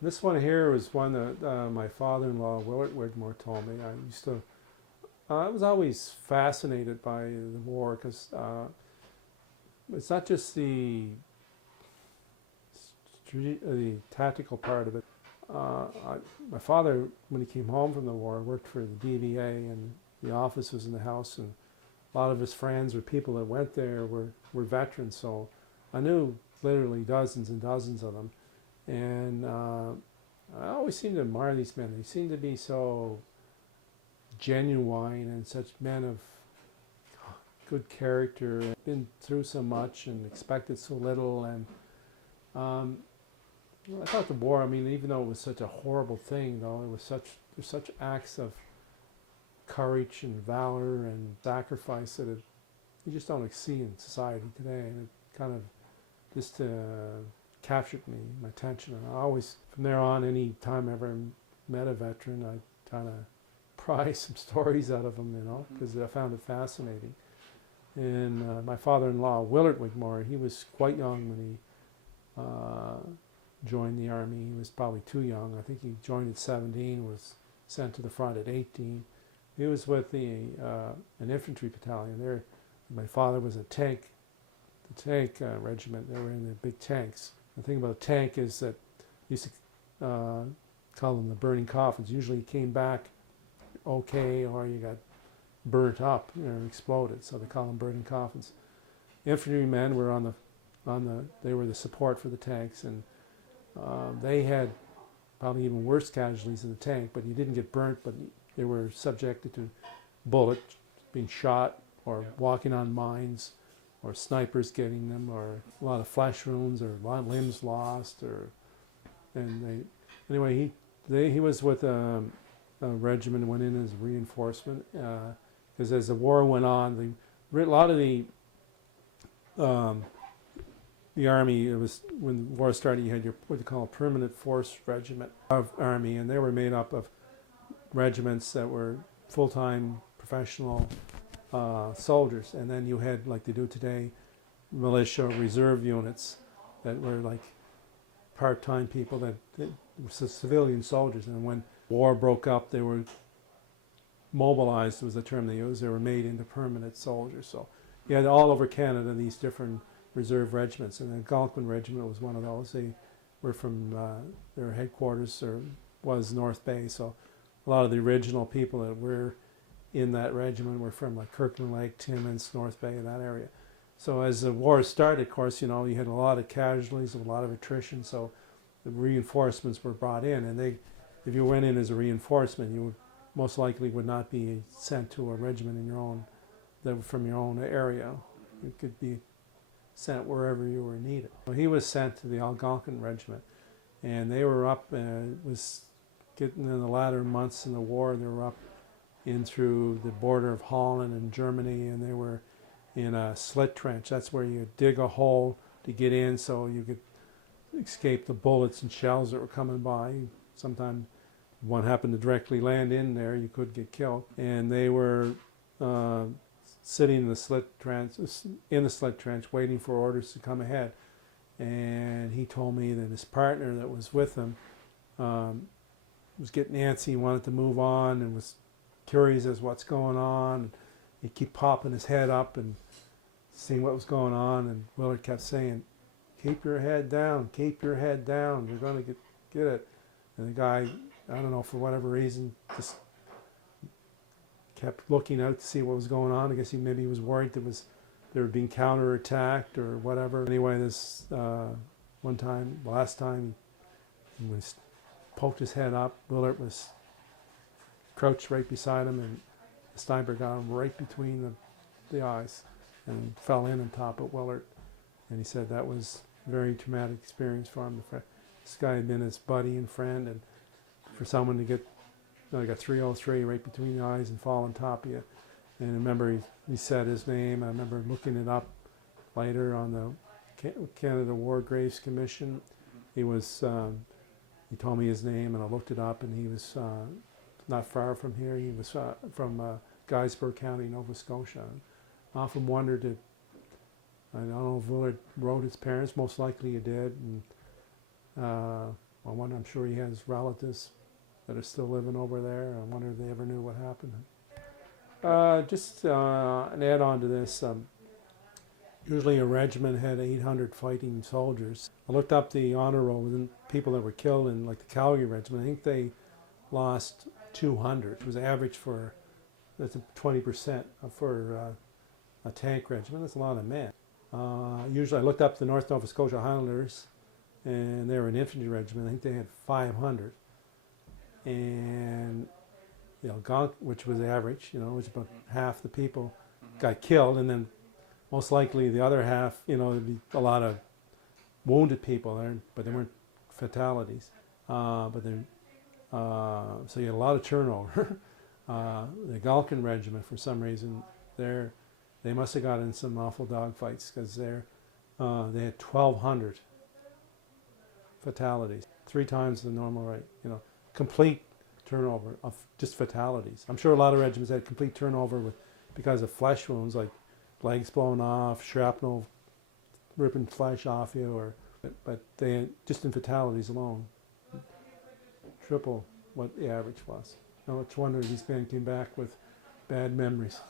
This one here was one that my father-in-law, Willard Wigmore, told me. I was always fascinated by the war because it's not just the tactical part of it. My father, when he came home from the war, worked for the DVA, and the office was in the house, and a lot of his friends or people that went there were veterans, so I knew literally dozens and dozens of them. And I always seemed to admire these men. They seemed to be so genuine and such men of good character, been through so much and expected so little. And um, I thought the war, I mean, even though it was such a horrible thing, though, there's such acts of courage and valor and sacrifice that you just don't see in society today. And it kind of just captured my attention. And I always, from there on, any time I ever met a veteran, I kind of pry some stories out of them, because I found it fascinating. And my father-in-law, Willard Wigmore, he was quite young when he joined the Army. He was probably too young. I think he joined at 17, was sent to the front at 18. He was with an infantry battalion there. My father was the tank regiment. They were in the big tanks. The thing about a tank is that you used to call them the burning coffins. Usually you came back okay, or you got burnt up, exploded. So they call them burning coffins. Infantrymen were they were the support for the tanks, and they had probably even worse casualties in the tank. But you didn't get burnt, but they were subjected to bullets, being shot, or walking on mines, or snipers getting them, or a lot of flesh wounds, or a lot of limbs lost, anyway, he was with a regiment, went in as reinforcement, because as the war went on, a lot of the Army, it was when the war started, you had your what they call a permanent force regiment of Army, and they were made up of regiments that were full-time professional soldiers, and then you had, like they do today, militia reserve units that were like part-time people that were civilian soldiers. And when war broke up, they were mobilized, was the term they used. They were made into permanent soldiers. So you had all over Canada these different reserve regiments, and the Algonquin Regiment was one of those. They were from their headquarters was North Bay, so a lot of the original people that were in that regiment were from like Kirkland Lake, Timmins, North Bay, that area. So as the war started, of course, you had a lot of casualties, a lot of attrition, so the reinforcements were brought in, and if you went in as a reinforcement, you most likely would not be sent to a regiment from your own area. You could be sent wherever you were needed. So he was sent to the Algonquin Regiment, and they were up, was getting in the latter months in the war, they were up in through the border of Holland and Germany, and they were in a slit trench. That's where you dig a hole to get in so you could escape the bullets and shells that were coming by. Sometimes one happened to directly land in there, you could get killed. And they were sitting in the slit trench waiting for orders to come ahead. And he told me that his partner that was with him was getting antsy, wanted to move on, and was curious as what's going on. He'd keep popping his head up and seeing what was going on, and Willard kept saying, "Keep your head down, keep your head down, you're going to get it." And the guy, I don't know, for whatever reason, just kept looking out to see what was going on. I guess maybe he was worried they were being counterattacked or whatever. Anyway, this last time, he poked his head up. Willard was crouched right beside him, and the sniper got him right between the eyes and fell in on top of Willard. And he said that was a very traumatic experience for him. This guy had been his buddy and friend, and for someone to get like a 303 right between the eyes and fall on top of you. And I remember he said his name. I remember looking it up later on the Canada War Graves Commission. He told me his name, and I looked it up, and he was not far from here. He was from Guysborough County, Nova Scotia. I often wondered I don't know if Willard wrote his parents, most likely he did, and I'm sure he has relatives that are still living over there. I wonder if they ever knew what happened. Just an add-on to this. Usually a regiment had 800 fighting soldiers. I looked up the honor roll and people that were killed in like the Calgary regiment. I think they lost 200. It was average for, that's 20% for a tank regiment. That's a lot of men. Usually I looked up the North Nova Scotia Highlanders, and they were an infantry regiment. I think they had 500. And the Algonquin, which was average, which about half the people got killed, and then most likely the other half, there'd be a lot of wounded people there, but there weren't fatalities. So you had a lot of turnover. The Algonquin regiment, for some reason, they must have got in some awful dogfights because they had 1,200 fatalities, 3 times the normal rate. Complete turnover of just fatalities. I'm sure a lot of regiments had complete turnover because of flesh wounds, like legs blown off, shrapnel ripping flesh off you, but they just in fatalities alone, triple what the average was. It's a wonder these men came back with bad memories.